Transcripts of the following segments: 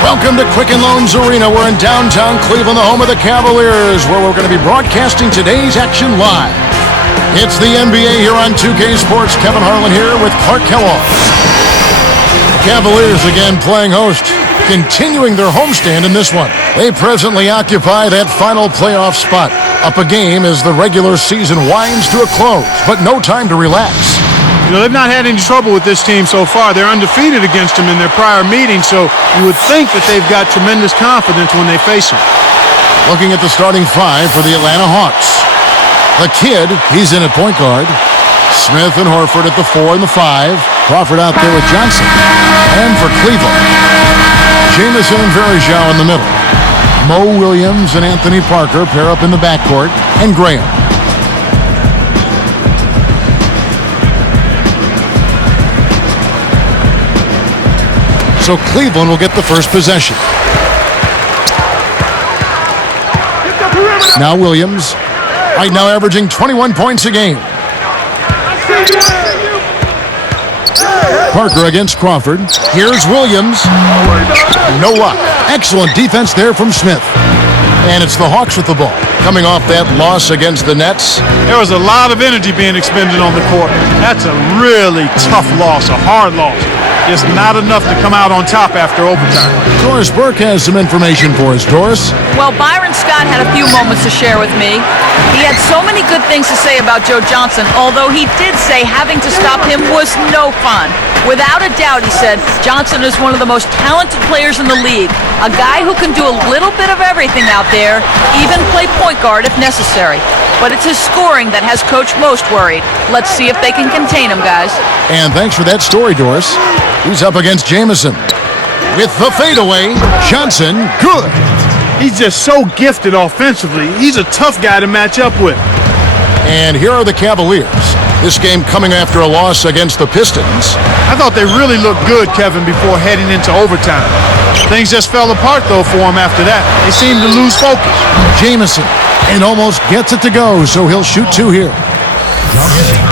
Welcome to Quicken Loans Arena. We're in downtown Cleveland, the home of the Cavaliers, where we're going to be broadcasting today's action live. It's the NBA here on 2K Sports. Kevin Harlan here with Clark Kellogg. The Cavaliers again playing host, continuing their homestand in this one. They presently occupy that final playoff spot. Up a game as the regular season winds to a close, but no time to relax. You know, they've not had any trouble with this team so far. They're undefeated against them in their prior meetings, so you would think that they've got tremendous confidence when they face them. Looking at the starting five for the Atlanta Hawks. The kid, he's in at point guard. Smith and Horford at the 4 and the 5. Crawford out there with Johnson. And for Cleveland, Jamison and Varejao in the middle. Mo Williams and Anthony Parker pair up in the backcourt. And Graham. So Cleveland will get the first possession. Now Williams, right now averaging 21 points a game. Parker against Crawford. Here's Williams. No luck. Excellent defense there from Smith. And it's the Hawks with the ball. Coming off that loss against the Nets. There was a lot of energy being expended on the court. That's a really tough loss, a hard loss. Just not enough to come out on top after overtime. Doris Burke has some information for us. Doris? Well, Byron Scott had a few moments to share with me. He had so many good things to say about Joe Johnson, although he did say having to stop him was no fun. Without a doubt, he said, Johnson is one of the most talented players in the league. A guy who can do a little bit of everything out there, even play point guard if necessary. But it's his scoring that has Coach most worried. Let's see if they can contain him, guys. And thanks for that story, Doris. He's up against Jamison. With the fadeaway, Johnson, good. He's just so gifted offensively. He's a tough guy to match up with. And here are the Cavaliers. This game coming after a loss against the Pistons. I thought they really looked good, Kevin, before heading into overtime. Things just fell apart, though, for him after that. They seemed to lose focus. Jamison, and almost gets it to go, so he'll shoot two here.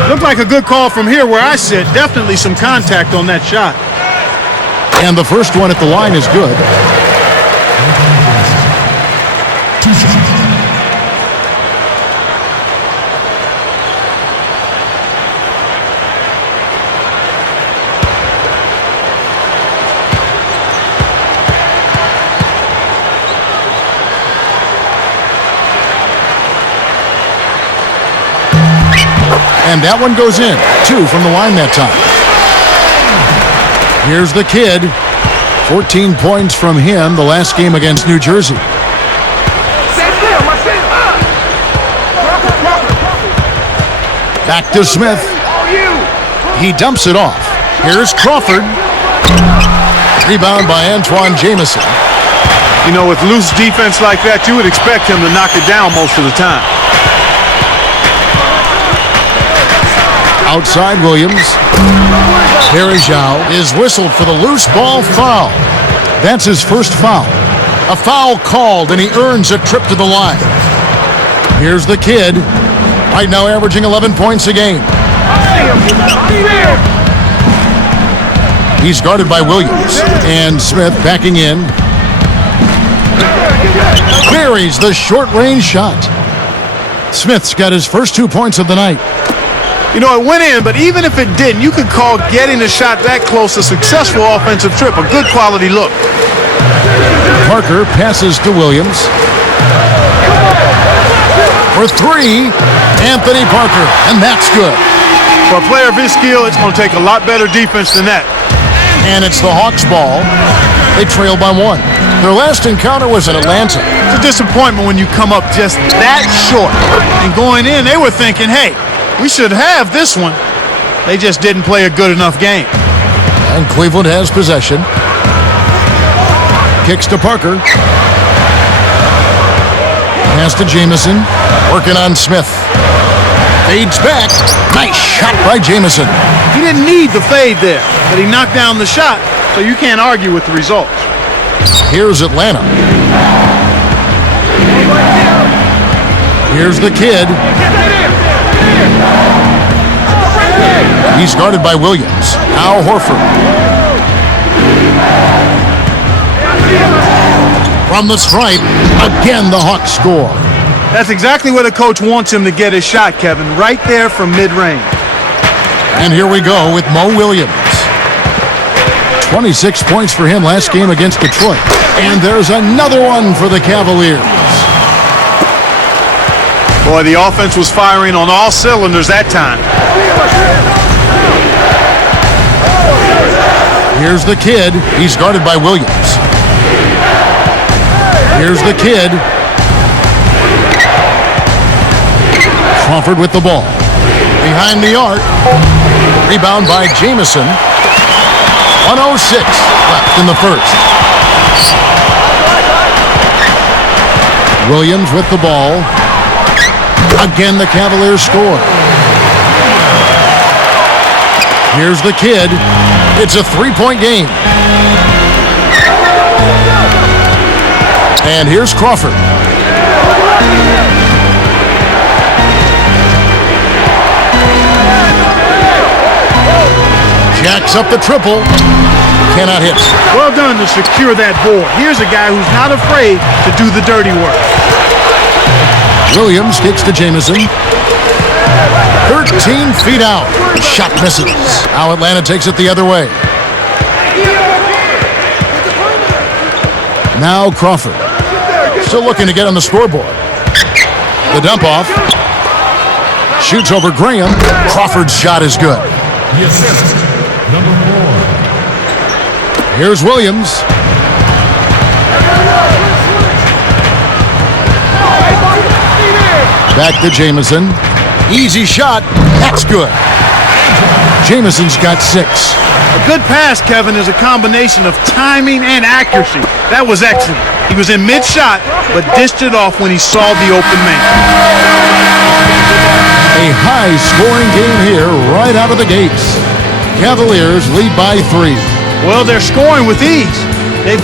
Looked like a good call from here where I sit. Definitely some contact on that shot. And the first one at the line is good. And that one goes in. 2 from the line that time. Here's the kid. 14 points from him the last game against New Jersey. Back to Smith. He dumps it off. Here's Crawford. Rebound by Antoine Jamison. You know, with loose defense like that, you would expect him to knock it down most of the time. Outside Williams. Varejao is whistled for the loose ball foul. That's his first foul. A foul called, and he earns a trip to the line. Here's the kid. Right now averaging 11 points a game. He's guarded by Williams. And Smith backing in. Buries the short-range shot. Smith's got his first 2 points of the night. You know, it went in, but even if it didn't, you could call getting a shot that close a successful offensive trip, a good quality look. Parker passes to Williams. For 3, Anthony Parker, and that's good. For a player of his skill, it's going to take a lot better defense than that. And it's the Hawks' ball. They trail by 1. Their last encounter was in Atlanta. It's a disappointment when you come up just that short. And going in, they were thinking, hey, we should have this one. They just didn't play a good enough game. And Cleveland has possession. kicks to Parker. Pass to Jamison. Working on Smith. Fades back. Nice shot by Jamison. He didn't need the fade there, but he knocked down the shot, so you can't argue with the results. Here's Atlanta. Here's the kid. He's guarded by Williams. Al Horford. From the stripe, again the Hawks score. That's exactly where the coach wants him to get his shot, Kevin, right there from mid-range. And here we go with Mo Williams. 26 points for him last game against Detroit. And there's another one for the Cavaliers. Boy, the offense was firing on all cylinders that time. Here's the kid. He's guarded by Williams. Here's the kid. Crawford with the ball. Behind the arc. Rebound by Jamison. 1:06 left in the first. Williams with the ball. Again, the Cavaliers score. Here's the kid. It's a three-point game. And here's Crawford. Jacks up the triple. Cannot hit. Well done to secure that board. Here's a guy who's not afraid to do the dirty work. Williams kicks to Jamison. 13 feet out. Shot misses. Now Atlanta takes it the other way. Now Crawford. Still looking to get on the scoreboard. The dump off. Shoots over Graham. Crawford's shot is good. The assist, number 4. Here's Williams. Back to Jamison. Easy shot. That's good. Jamison's got 6. A good pass, Kevin, is a combination of timing and accuracy. That was excellent. He was in mid-shot, but dished it off when he saw the open man. A high-scoring game here right out of the gates. Cavaliers lead by 3. Well, they're scoring with ease. They've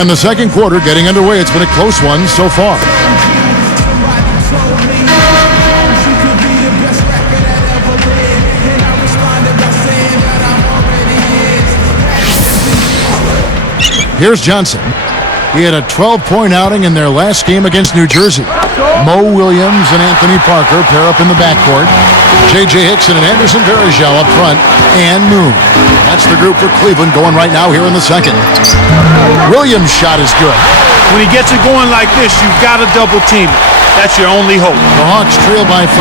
And the second quarter getting underway. It's been a close one so far. Here's Johnson. He had a 12-point outing in their last game against New Jersey. Mo Williams and Anthony Parker pair up in the backcourt. J.J. Hickson and Anderson Varejao up front. And Moon. That's the group for Cleveland going right now here in the second. Williams' shot is good. When he gets it going like this, you've got to double team it. That's your only hope. The Hawks trail by 5.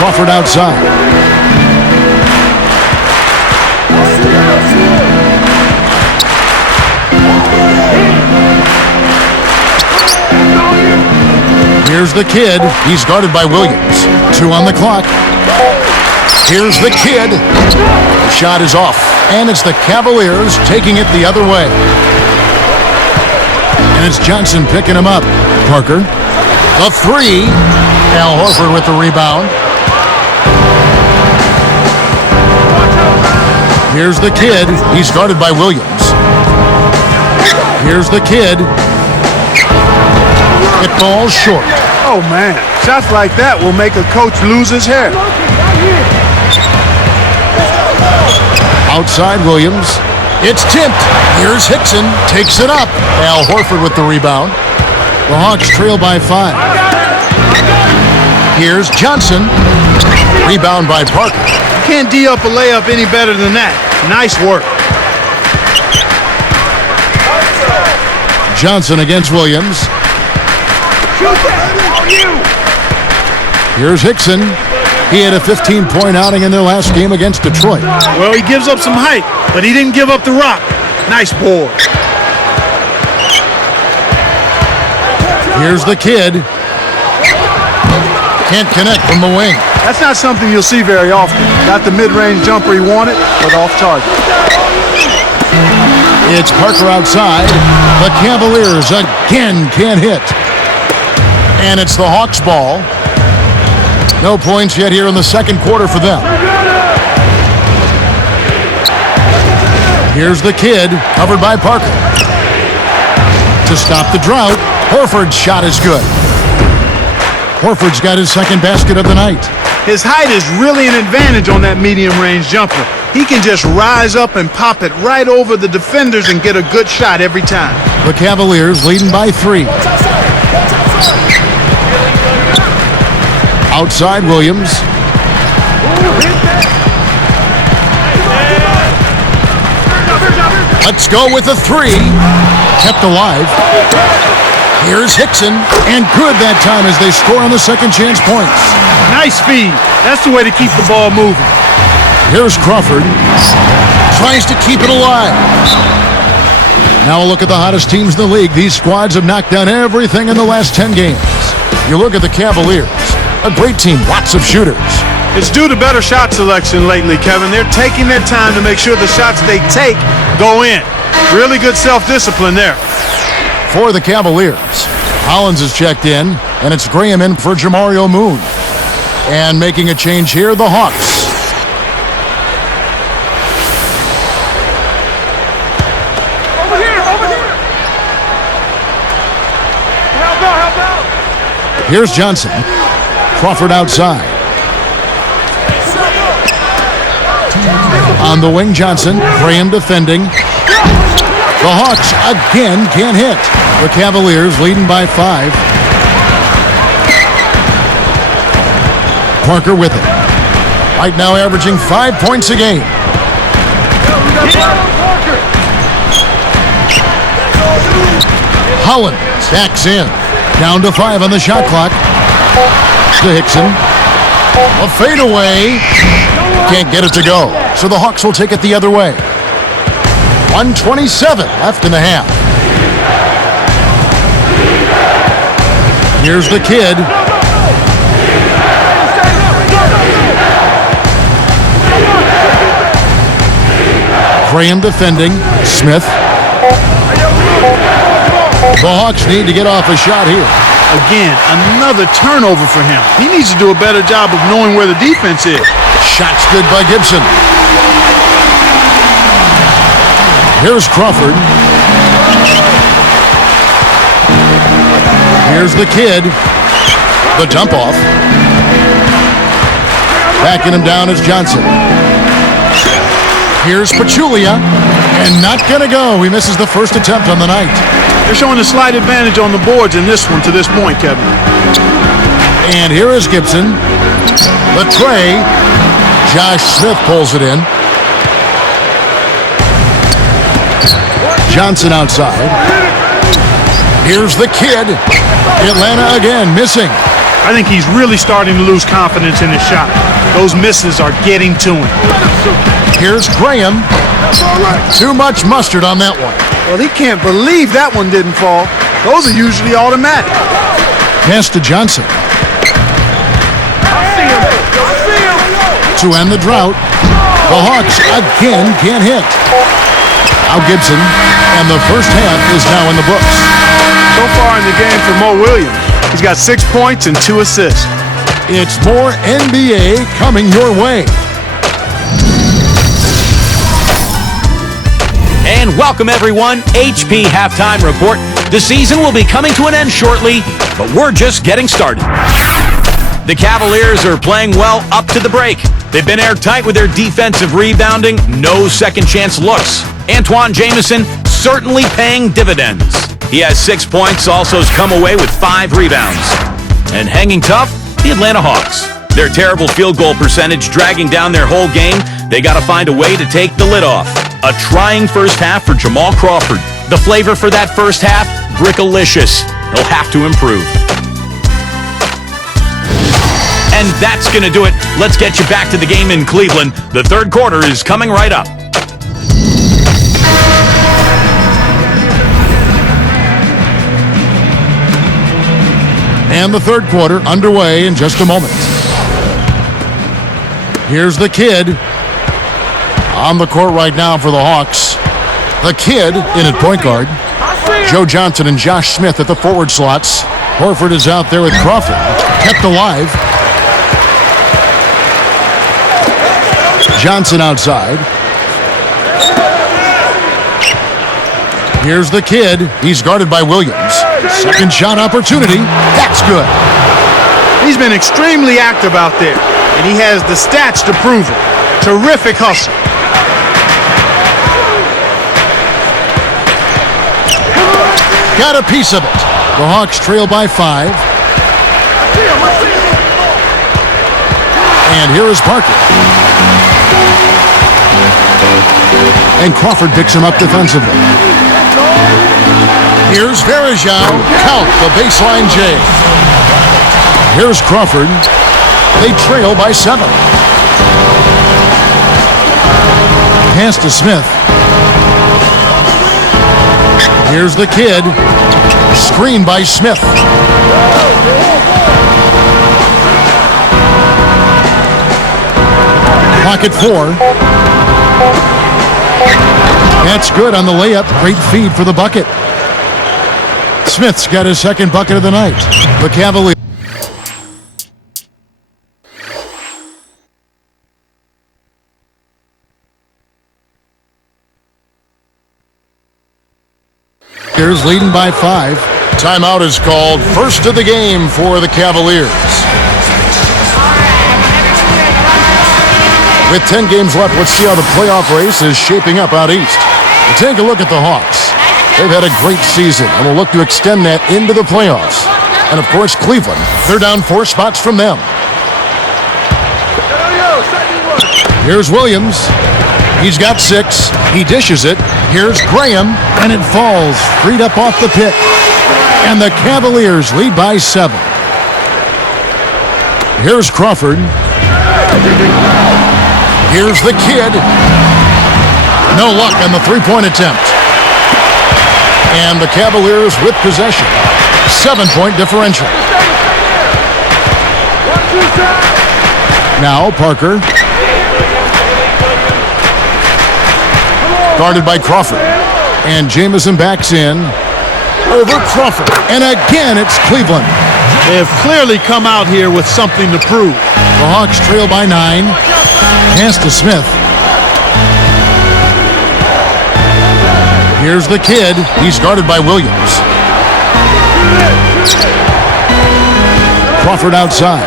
Crawford outside. Here's the kid. He's guarded by Williams. 2 on the clock. Here's the kid. The shot is off. And it's the Cavaliers taking it the other way. And it's Johnson picking him up. Parker. The 3. Al Horford with the rebound. Here's the kid. He's guarded by Williams. Here's the kid. It falls short. Oh, man. Shots like that will make a coach lose his hair. Outside Williams. It's tipped. Here's Hickson. Takes it up. Al Horford with the rebound. The Hawks trail by 5. Here's Johnson. Rebound by Parker. Can't D up a layup any better than that. Nice work. Johnson against Williams. Here's Hickson. He had a 15-point outing in their last game against Detroit. Well, he gives up some height, but he didn't give up the rock. Nice board. Here's the kid. Can't connect from the wing. That's not something you'll see very often. Got the mid-range jumper he wanted, but off target. It's Parker outside. The Cavaliers again can't hit. And it's the Hawks' ball. No points yet here in the second quarter for them. Here's the kid, covered by Parker. To stop the drought, Horford's shot is good. Horford's got his second basket of the night. His height is really an advantage on that medium-range jumper. He can just rise up and pop it right over the defenders and get a good shot every time. The Cavaliers leading by 3. Outside Williams. Let's go with a 3. Kept alive. Here's Hickson, and good that time as they score on the second chance points. Nice speed. That's the way to keep the ball moving. Here's Crawford. Tries to keep it alive. Now a look at the hottest teams in the league. These squads have knocked down everything in the last 10 games. You look at the Cavaliers. A great team, lots of shooters. It's due to better shot selection lately, Kevin. They're taking their time to make sure the shots they take go in. Really good self-discipline there. For the Cavaliers, Hollins is checked in, and it's Graham in for Jamario Moon. And making a change here, the Hawks. Over here! Help out! Here's Johnson. Crawford outside. On the wing, Johnson. Graham defending. The Hawks again can't hit. The Cavaliers leading by 5. Parker with it. Right now averaging 5 points a game. Holland stacks in. Down to 5 on the shot clock. To Hickson. A fadeaway. Can't get it to go. So the Hawks will take it the other way. 1:27 left in the half. Here's the kid. Graham defending. Smith. The Hawks need to get off a shot here. Again, another turnover for him. He needs to do a better job of knowing where the defense is. Shot's good by Gibson. Here's Crawford. Here's the kid. The dump off. Backing him down is Johnson. Here's Pachulia. And not gonna go. He misses the first attempt on the night. They're showing a slight advantage on the boards in this one to this point, Kevin. And here is Gibson. The tray. Josh Smith pulls it in. Johnson outside. Here's the kid. Atlanta again missing. I think he's really starting to lose confidence in his shot. Those misses are getting to him. Here's Graham. Too much mustard on that one. Well, he can't believe that one didn't fall. Those are usually automatic. Pass to Johnson. To end the drought, the Hawks again can't hit. Now Gibson, and the first half is now in the books. So far in the game for Mo Williams, he's got 6 points and 2 assists. It's more NBA coming your way. And welcome everyone, HP Halftime Report. The season will be coming to an end shortly, but we're just getting started. The Cavaliers are playing well up to the break. They've been airtight with their defensive rebounding, no second chance looks. Antoine Jamison certainly paying dividends. He has 6 points, also has come away with 5 rebounds. And hanging tough, the Atlanta Hawks. Their terrible field goal percentage dragging down their whole game. They got to find a way to take the lid off. A trying first half for Jamal Crawford. The flavor for that first half, brickalicious. He'll have to improve. And that's going to do it. Let's get you back to the game in Cleveland. The third quarter is coming right up. And the third quarter underway in just a moment. Here's the kid on the court right now for the Hawks. The kid in at point guard. Joe Johnson and Josh Smith at the forward slots. Horford is out there with Crawford. Kept alive. Johnson outside. Here's the kid. He's guarded by Williams. Second shot opportunity. That's good. He's been extremely active out there, and he has the stats to prove it. Terrific hustle. Got a piece of it. The Hawks trail by 5. And here is Parker. And Crawford picks him up defensively. Here's Varejao. Count the baseline J. Here's Crawford. They trail by 7. Pass to Smith. Here's the kid. Screen by Smith. Pocket 4. That's good on the layup. Great feed for the bucket. Smith's got his second bucket of the night. The Cavaliers. Here's leading by 5. Timeout is called. First of the game for the Cavaliers. With 10 games left, let's see how the playoff race is shaping up out east. And take a look at the Hawks. They've had a great season and will look to extend that into the playoffs. And of course, Cleveland, they're down 4 spots from them. Here's Williams. He's got 6. He dishes it. Here's Graham, and it falls freed up off the pick. And the Cavaliers lead by 7. Here's Crawford. Here's the kid. No luck on the three-point attempt. And the Cavaliers with possession. 7-point differential. Now Parker. Guarded by Crawford. And Jamison backs in. Over Crawford. And again, it's Cleveland. They have clearly come out here with something to prove. The Hawks trail by 9. Pass to Smith. Here's the kid. He's guarded by Williams. Crawford outside.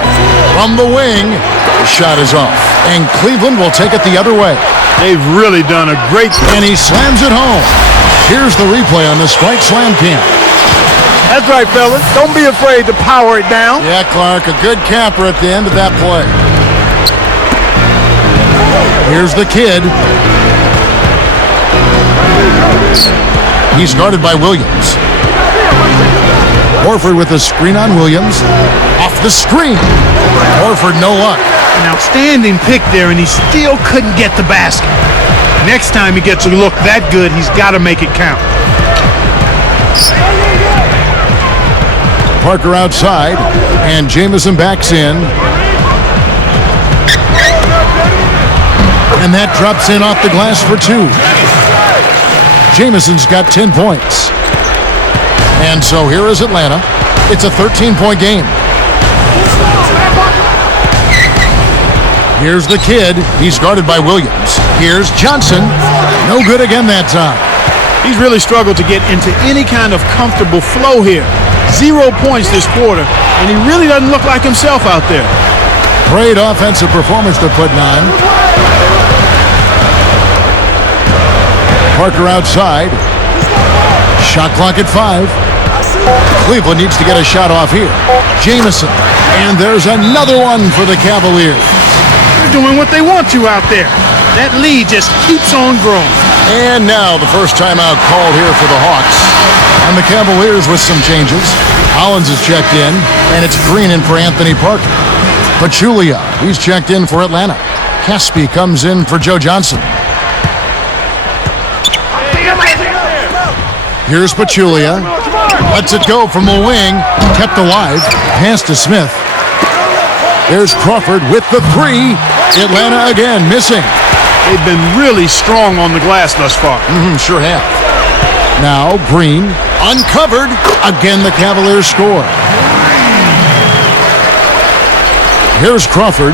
From the wing. The shot is off. And Cleveland will take it the other way. They've really done a great job. And he slams it home. Here's the replay on the Strike Slam Cam. That's right, fellas. Don't be afraid to power it down. Yeah, Clark, a good capper at the end of that play. Here's the kid. He's guarded by Williams. Horford with a screen on Williams. Off the screen. Horford, no luck. An outstanding pick there, and he still couldn't get the basket. Next time he gets a look that good, he's got to make it count. Parker outside, and Jamison backs in. And that drops in off the glass for 2. Jamison's got 10 points. And so here is Atlanta. It's a 13-point game. Here's the kid. He's guarded by Williams. Here's Johnson. No good again that time. He's really struggled to get into any kind of comfortable flow here. 0 points this quarter, and he really doesn't look like himself out there. Great offensive performance they're putting on. Parker outside. Shot clock at 5. Cleveland needs to get a shot off here. Jamison. And there's another one for the Cavaliers. They're doing what they want to out there. That lead just keeps on growing. And now the first timeout called here for the Hawks. And the Cavaliers with some changes. Hollins is checked in, and it's Green in for Anthony Parker. Pachulia, he's checked in for Atlanta. Caspi comes in for Joe Johnson. Here's Pachulia. Lets it go from the wing. Kept alive. Pass to Smith. There's Crawford with the three. Atlanta again missing. They've been really strong on the glass thus far. Sure have. Now Green uncovered. Again the Cavaliers score. Here's Crawford.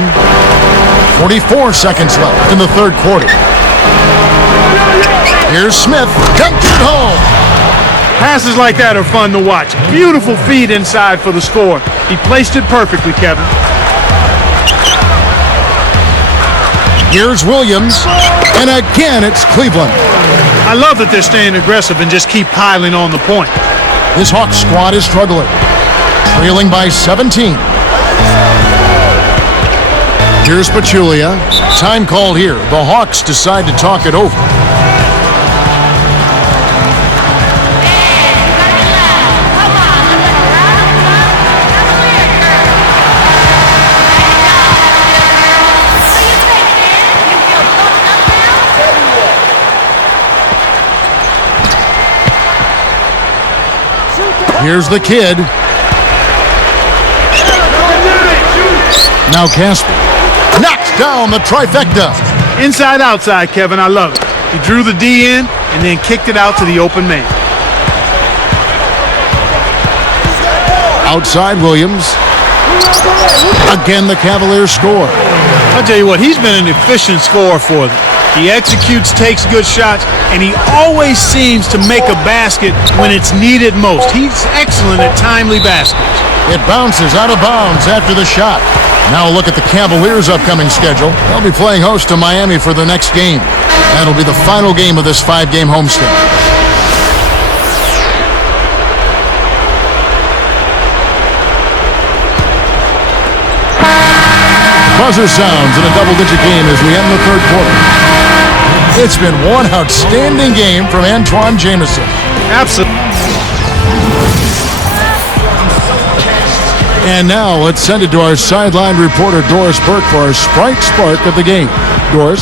44 seconds left in the third quarter. Here's Smith. Dumps it home. Passes like that are fun to watch. Beautiful feed inside for the score. He placed it perfectly, Kevin. Here's Williams. And again, it's Cleveland. I love that they're staying aggressive and just keep piling on the point. This Hawks squad is struggling. Trailing by 17. Here's Pachulia. Time called here. The Hawks decide to talk it over. Here's the kid. Now Casper. Knocks down the trifecta. Inside, outside, Kevin. I love it. He drew the D in and then kicked it out to the open man. Outside Williams. Again, the Cavaliers score. I'll tell you what, he's been an efficient scorer for them. He executes, takes good shots, and he always seems to make a basket when it's needed most. He's excellent at timely baskets. It bounces out of bounds after the shot. Now look at the Cavaliers' upcoming schedule. They'll be playing host to Miami for their next game. That'll be the final game of this 5-game homestand. Buzzer sounds in a double-digit game as we end the third quarter. It's been one outstanding game from Antoine Jamison. Absolutely. And now let's send it to our sideline reporter, Doris Burke, for our Sprite Spark of the game. Doris?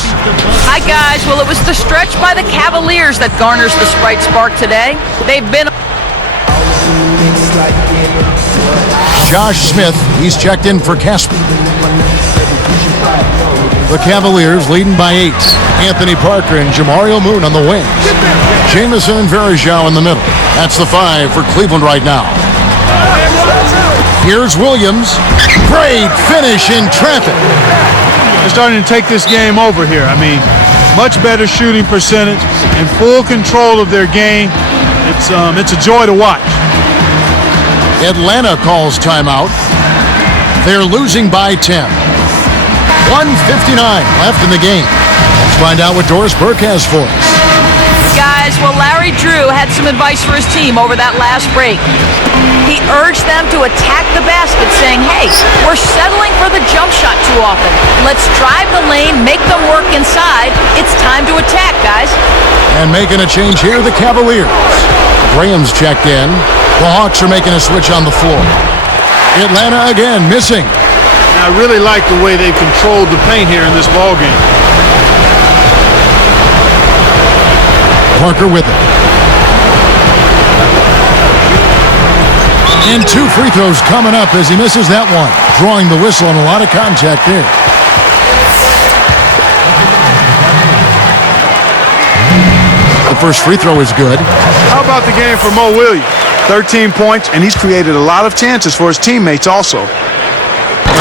Hi, guys. Well, it was the stretch by the Cavaliers that garners the Sprite Spark today. They've been... Josh Smith, he's checked in for Casper. The Cavaliers leading by 8. Anthony Parker and Jamario Moon on the wings. Jamison and Verajao in the middle. That's the 5 for Cleveland right now. Here's Williams. Great finish in traffic. They're starting to take this game over here. I mean, much better shooting percentage and full control of their game. It's a joy to watch. Atlanta calls timeout. They're losing by 10. 1:59 left in the game. Let's find out what Doris Burke has for us. Guys, well, Larry Drew had some advice for his team over that last break. He urged them to attack the basket, saying, hey, we're settling for the jump shot too often. Let's drive the lane, make them work inside. It's time to attack, guys. And making a change here, the Cavaliers. Graham's checked in. The Hawks are making a switch on the floor. Atlanta again missing. I really like the way they've controlled the paint here in this ballgame. Parker with it. And 2 free throws coming up as he misses that one. Drawing the whistle and a lot of contact there. The first free throw is good. How about the game for Mo Williams? 13 points, and he's created a lot of chances for his teammates also.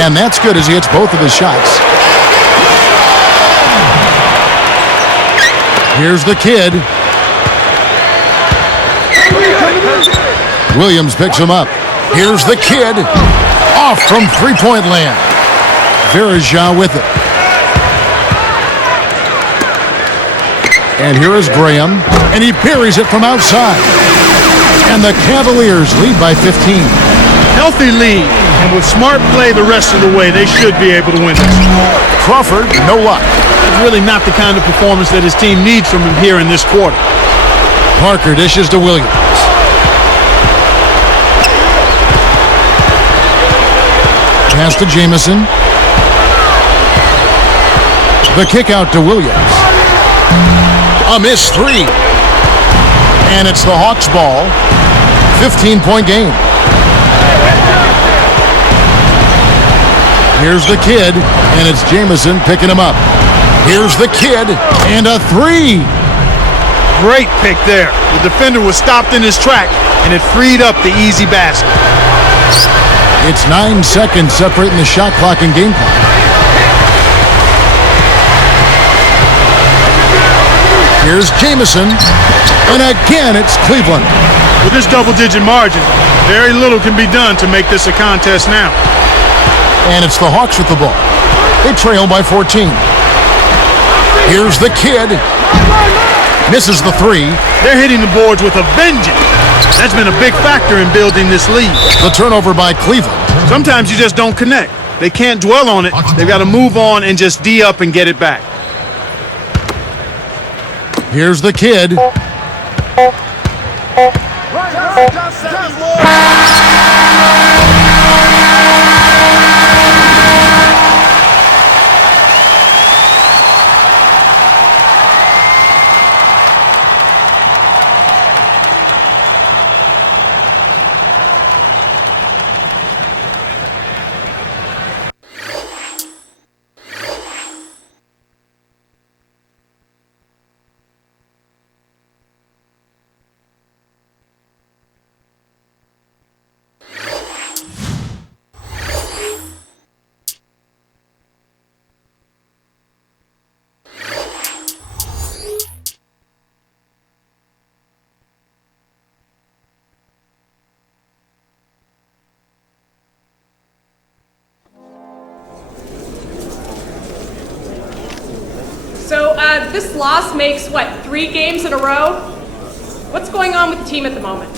And that's good as he hits both of his shots. Here's the kid. Williams picks him up. Here's the kid. Off from three-point land. Verajao with it. And here is Graham. And he buries it from outside. And the Cavaliers lead by 15. Healthy lead, and with smart play the rest of the way, they should be able to win this. Crawford, no luck. It's really not the kind of performance that his team needs from him here in this quarter. Parker dishes to Williams. Pass to Jamison. The kick out to Williams. A missed 3. And it's the Hawks' ball. 15-point game. Here's the kid, and it's Jamison picking him up. Here's the kid, and a three. Great pick there. The defender was stopped in his track, and it freed up the easy basket. It's 9 seconds separating the shot clock and game clock. Here's Jamison, and again it's Cleveland. With this double-digit margin, very little can be done to make this a contest now. And it's the Hawks with the ball. They trail by 14. Here's the kid. Misses the three. They're hitting the boards with a vengeance. That's been a big factor in building this lead. The turnover by Cleveland. Sometimes you just don't connect. They can't dwell on it. They've got to move on and just D up and get it back. Here's the kid. So this loss makes, what, 3 games in a row? What's going on with the team at the moment?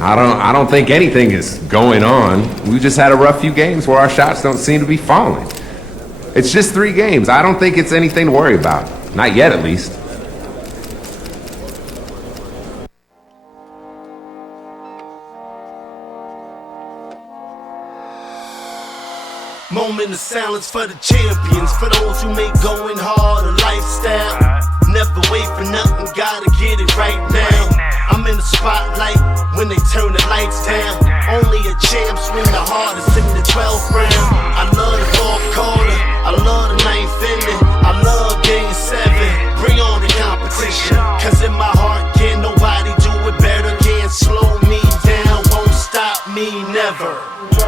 I don't think anything is going on. We just had a rough few games where our shots don't seem to be falling. It's just 3 games. I don't think it's anything to worry about. Not yet, at least. Moment of silence for the champions, for those who make going hard a lifestyle. Never wait for nothing, gotta get it right now. I'm in the spotlight when they turn the lights down. Only a champ swing the hardest in the 12th round. I love the 4th quarter, I love the 9th inning, I love game 7. Bring on the competition, cause in my heart can't nobody do it better. Can't slow me down, won't stop me never.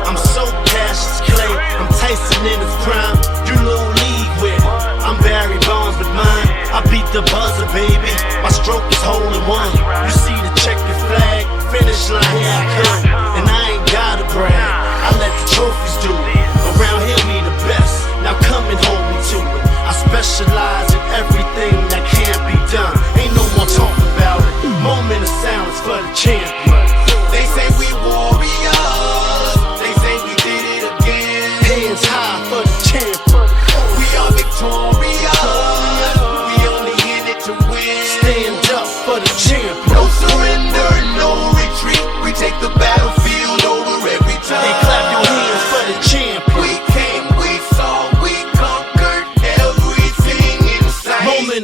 I'm so Cassius Clay, I'm Tyson in his prime. You little league with it, I'm Barry Bonds with mine. I beat the buzzer, baby, my stroke is hole in one. You see the checkered flag, finish line, here I come. And I ain't gotta brag, I let the trophies do it. Around here we the best, now come and hold me to it. I specialize